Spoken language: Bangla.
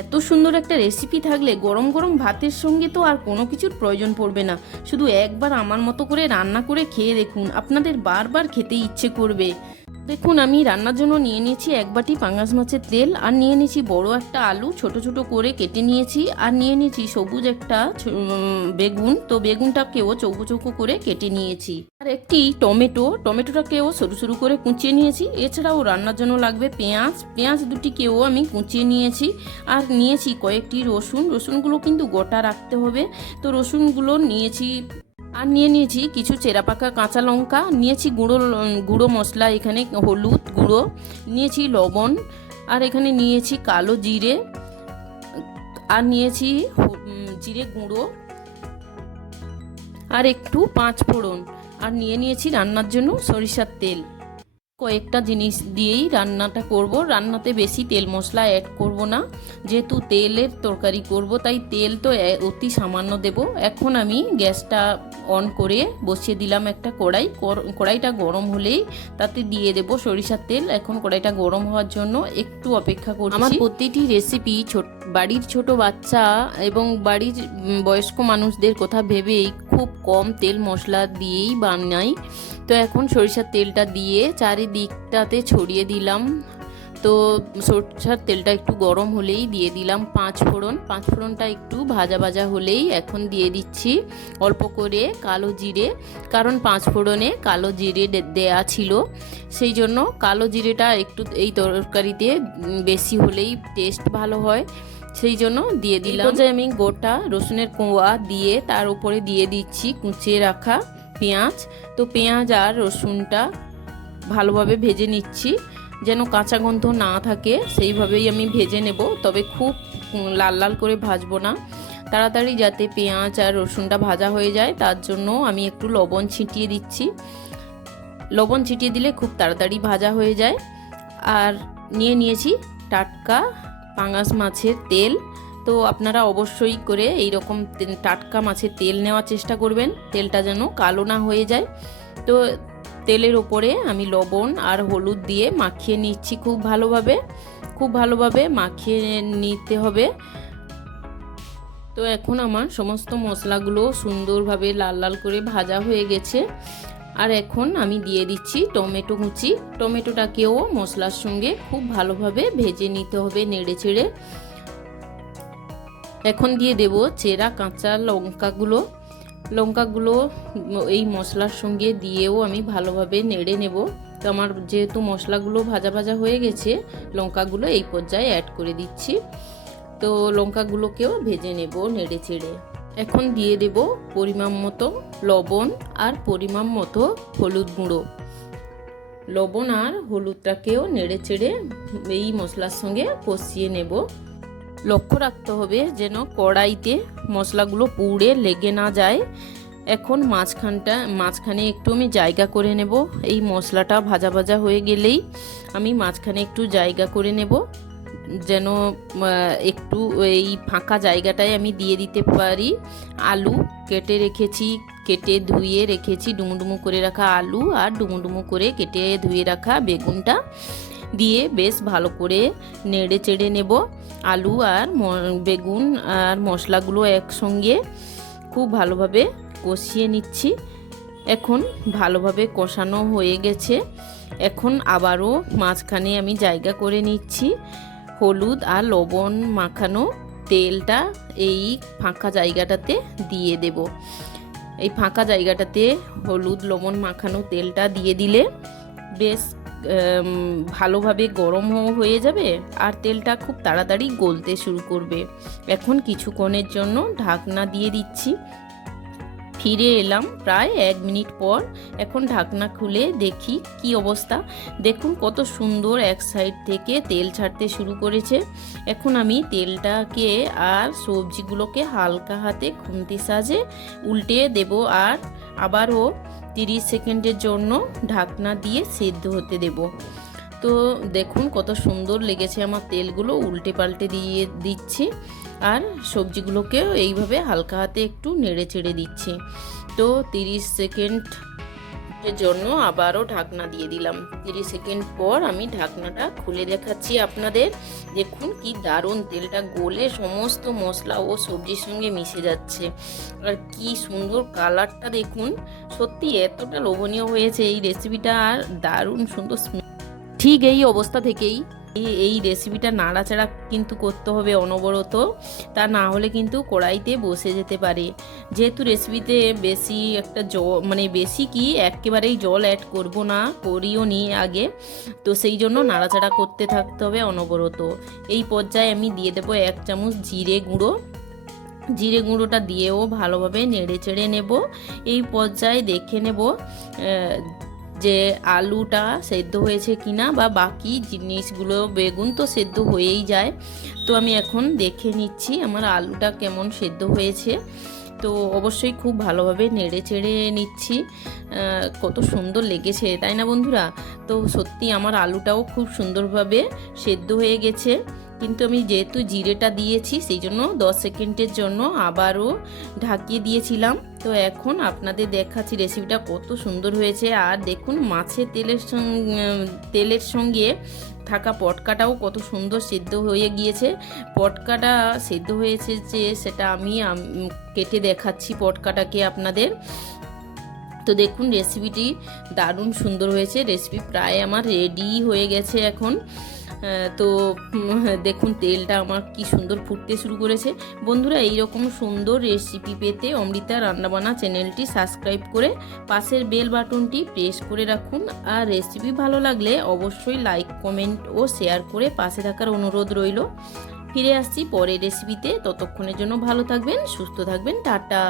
এত সুন্দর একটা রেসিপি থাকলে গরম গরম ভাতের সঙ্গে তো আর কোনো কিছুর প্রয়োজন পড়বে না। শুধু একবার আমার মতো করে রান্না করে খেয়ে দেখুন, আপনাদের বারবার খেতে ইচ্ছে করবে। দেখুন, আমি রান্নার জন্য নিয়ে নিয়েছি 1 বাটি পাঙ্গাস মাছের তেল, আর নিয়ে নিয়েছি বড় একটা আলু ছোট ছোট করে কেটে নিয়েছি, আর নিয়ে নিয়েছি সবুজ একটা বেগুন। তো বেগুনটাকেও চৌকো চৌকো করে কেটে নিয়েছি, আর একটি টমেটোটাকেও সরু সরু করে কুচিয়ে নিয়েছি। এছাড়াও রান্নার জন্য লাগবে পেঁয়াজ দুটিকেও আমি কুচিয়ে নিয়েছি, আর নিয়েছি কয়েকটি রসুনগুলো কিন্তু গোটা রাখতে হবে। তো রসুনগুলো নিয়েছি, আর নিয়ে নিয়েছি কিছু চেরা পাকা কাঁচা লঙ্কা, নিয়েছি গুঁড়ো মশলা, এখানে হলুদ গুঁড়ো নিয়েছি, লবণ, আর এখানে নিয়েছি কালো জিরে, আর নিয়েছি জিরে গুঁড়ো, আর একটু 5 ফোড়ন, আর নিয়ে নিয়েছি রান্নার জন্য সরিষার তেল। কয়েকটা জিনিস দিয়েই রান্নাটা করব। রান্নাতে বেশি তেল মশলা অ্যাড করব না, যেহেতু তেলের তরকারি করব, তাই তেল তো অতি সামান্য দেব। এখন আমি গ্যাসটা অন করে বসিয়ে দিলাম একটা কড়াইটা গরম হলেই তাতে দিয়ে দেব সরিষার তেল। এখন কড়াইটা গরম হওয়ার জন্য একটু অপেক্ষা করছি। আমার প্রতিটি রেসিপি বাড়ির ছোট বাচ্চা এবং বাড়ির বয়স্ক মানুষদের কথা ভেবেই খুব কম তেল মশলা দিয়েই বানাই। তো এখন সরিষার তেলটা দিয়ে চারিদিকটাতে ছড়িয়ে দিলাম। তো সরিষার তেলটা একটু গরম হলেই দিয়ে দিলাম 5 ফোড়নটা একটু ভাজা হলেই এখন দিয়ে দিচ্ছি অল্প করে কালো জিরে, কারণ 5 ফোড়নে কালো জিরে দেয়া ছিল, সেই জন্য কালো জিরেটা একটু এই তরকারিতে বেশি হলেই টেস্ট ভালো হয়, সেই জন্য দিয়ে দিলাম। যে আমি গোটা রসুনের কোয়া দিয়ে তার উপরে দিয়ে দিচ্ছি কুচিয়ে রাখা পেঁয়াজ। তো পেঁয়াজ আর রসুনটা ভালোভাবে ভেজে নিচ্ছি, যেন কাঁচা গন্ধ না থাকে, সেইভাবেই আমি ভেজে নেব। তবে খুব লাল লাল করে ভাজবো না, তাড়াতাড়ি যাতে পেঁয়াজ আর রসুনটা ভাজা হয়ে যায় তার জন্য আমি একটু লবণ ছিটিয়ে দিচ্ছি। লবণ ছিটিয়ে দিলে খুব তাড়াতাড়ি ভাজা হয়ে যায়। আর নিয়ে নিয়েছি টাটকা পাঙ্গাস মাছের তেল। তো আপনারা অবশ্যই করে এইরকম টাটকা মাছের তেল নেওয়ার চেষ্টা করবেন, তেলটা যেন কালো না হয়ে যায়। তো তেলের ওপরে আমি লবণ আর হলুদ দিয়ে মাখিয়ে নিচ্ছি, খুব ভালোভাবে মাখিয়ে নিতে হবে। তো এখন আমার সমস্ত মশলাগুলো সুন্দরভাবে লাল লাল করে ভাজা হয়ে গেছে, আর এখন আমি দিয়ে দিচ্ছি টমেটো কুচি। টমেটোটাকেও মশলার সঙ্গে খুব ভালোভাবে ভেজে নিতে হবে নেড়ে চেড়ে। এখন দিয়ে দেব চেরা কাঁচা লঙ্কাগুলো এই মশলার সঙ্গে দিয়েও আমি ভালোভাবে নেড়ে নেব। তো আমার যেহেতু মশলাগুলো ভাজা হয়ে গেছে, লঙ্কাগুলো এই পর্যায়ে অ্যাড করে দিচ্ছি। তো লঙ্কাগুলোকেও ভেজে নেব নেড়ে চেড়ে। এখন দিয়ে দেব পরিমাণ মতো লবণ আর পরিমাণ মতো হলুদ গুঁড়ো। লবণ আর হলুদটাকেও নেড়ে চেড়ে এই মশলার সঙ্গে কষিয়ে নেব। লক্ষ্য রাখতে হবে যেন কড়াইতে মশলাগুলো পুড়ে লেগে না যায়। এখন মাঝখানে একটু আমি জায়গা করে নেব। এই মশলাটা ভাজা হয়ে গেলেই আমি মাঝখানে একটু জায়গা করে নেব, যেন একটু এই ফাঁকা জায়গাটায় আমি দিয়ে দিতে পারি আলু কেটে ধুয়ে রেখেছি ডুমুডুমু করে রাখা আলু, আর ডুমুডুমু করে কেটে ধুয়ে রাখা বেগুনটা দিয়ে বেশ ভালো করে নেড়ে চেড়ে নেব। আলু আর বেগুন আর মশলাগুলো একসঙ্গে খুব ভালোভাবে কষিয়ে নিচ্ছি। এখন ভালোভাবে কষানো হয়ে গেছে। এখন আবারও মাঝখানে আমি জায়গা করে নিচ্ছি। হলুদ আর লবণ মাখানো তেলটা এই ফাঁকা জায়গাটাতে দিয়ে দেব। এই ফাঁকা জায়গাটাতে হলুদ লবণ মাখানো তেলটা দিয়ে দিলে বেশ ভালোভাবে গরম হয়ে যাবে, আর তেলটা খুব তাড়াতাড়ি গলতে শুরু করবে। এখন কিছুক্ষণের জন্য ঢাকনা দিয়ে দিচ্ছি। ফিরে এলাম প্রায় 1 মিনিট পর। এখন ঢাকনা খুলে দেখি কি অবস্থা। দেখুন কত সুন্দর এক সাইড থেকে তেল ছাড়তে শুরু করেছে। এখন আমি তেলটাকে আর সবজিগুলোকে হালকা হাতে খুন্তির সাহায্যে উল্টে দেব, আর আবারও 30 সেকেন্ডের জন্য ঢাকনা দিয়ে সিদ্ধ হতে দেব। তো দেখুন কত সুন্দর লেগেছে আমার তেলগুলো, উল্টে পাল্টে দিয়ে দিচ্ছি, আর সবজিগুলোকেও এইভাবে হালকা হাতে একটু নেড়ে চেড়ে দিচ্ছি। তো 30 সেকেন্ড এর জন্য আবারও ঢাকনা দিয়ে দিলাম। 30 সেকেন্ড পর আমি ঢাকনাটা খুলে দেখাচ্ছি আপনাদের। দেখুন কি দারুণ তেলটা গলে সমস্ত মশলা ও সবজির সঙ্গে মিশে যাচ্ছে, আর কি সুন্দর কালারটা দেখুন। সত্যি এতটা লোভনীয় হয়েছে এই রেসিপিটা, আর দারুণ সুন্দর। ঠিক এই অবস্থা থেকেই এই রেসিপিটা নাড়াচাড়া কিন্তু করতে হবে অনবরত, তা না হলে কিন্তু কড়াইতে বসে যেতে পারে। যেহেতু রেসিপিতে বেশি একটা মানে বেশি কি একেবারেই জল অ্যাড করব না, করিও নি আগে, তো সেই জন্য নাড়াচাড়া করতে থাকতে হবে অনবরত। এই পর্যায়ে আমি দিয়ে দেবো 1 চামচ জিরে গুঁড়ো। জিরে গুঁড়োটা দিয়েও ভালোভাবে নেড়ে চেড়ে নেব। এই পর্যায়ে দেখে নেব যে আলুটা সেদ্ধ হয়েছে কিনা, বা বাকি জিনিসগুলো, বেগুন তো সেদ্ধ হয়েই যায়, তো আমি এখন দেখে নিচ্ছি আমার আলুটা কেমন সেদ্ধ হয়েছে। তো অবশ্যই খুব ভালোভাবে নেড়ে চেড়ে নিচ্ছি। কত সুন্দর লেগেছে তাই না বন্ধুরা? তো সত্যি আমার আলুটাও খুব সুন্দরভাবে সেদ্ধ হয়ে গেছে, কিন্তু আমি যেহেতু জিরেটা দিয়েছি সেই জন্য 10 সেকেন্ডের জন্য আবারও ঢাকিয়ে দিয়েছিলাম। তো এখন আপনাদের দেখাচ্ছি রেসিপিটা কত সুন্দর হয়েছে। আর দেখুন মাছের তেলের সঙ্গে থাকা পটকাটাও কত সুন্দর সেদ্ধ হয়ে গিয়েছে। পটকাটা সেদ্ধ হয়েছে যে সেটা আমি কেটে দেখাচ্ছি পটকাটাকে আপনাদের। তো দেখুন রেসিপিটি দারুণ সুন্দর হয়েছে। রেসিপি প্রায় আমার রেডি হয়ে গেছে এখন। তো দেখুন তেলটা আমার কি সুন্দর ফুটতে শুরু করেছে। বন্ধুরা এইরকম সুন্দর রেসিপি পেতে অমৃতা রান্নাবান্না চ্যানেলটি সাবস্ক্রাইব করে পাশের বেল বাটনটি প্রেস করে রাখুন। আর রেসিপি ভালো লাগলে অবশ্যই লাইক, কমেন্ট ও শেয়ার করে পাশে থাকার অনুরোধ রইল। ফিরে আসছি পরের রেসিপিতে, ততক্ষণের জন্য ভালো থাকবেন, সুস্থ থাকবেন, টাটা।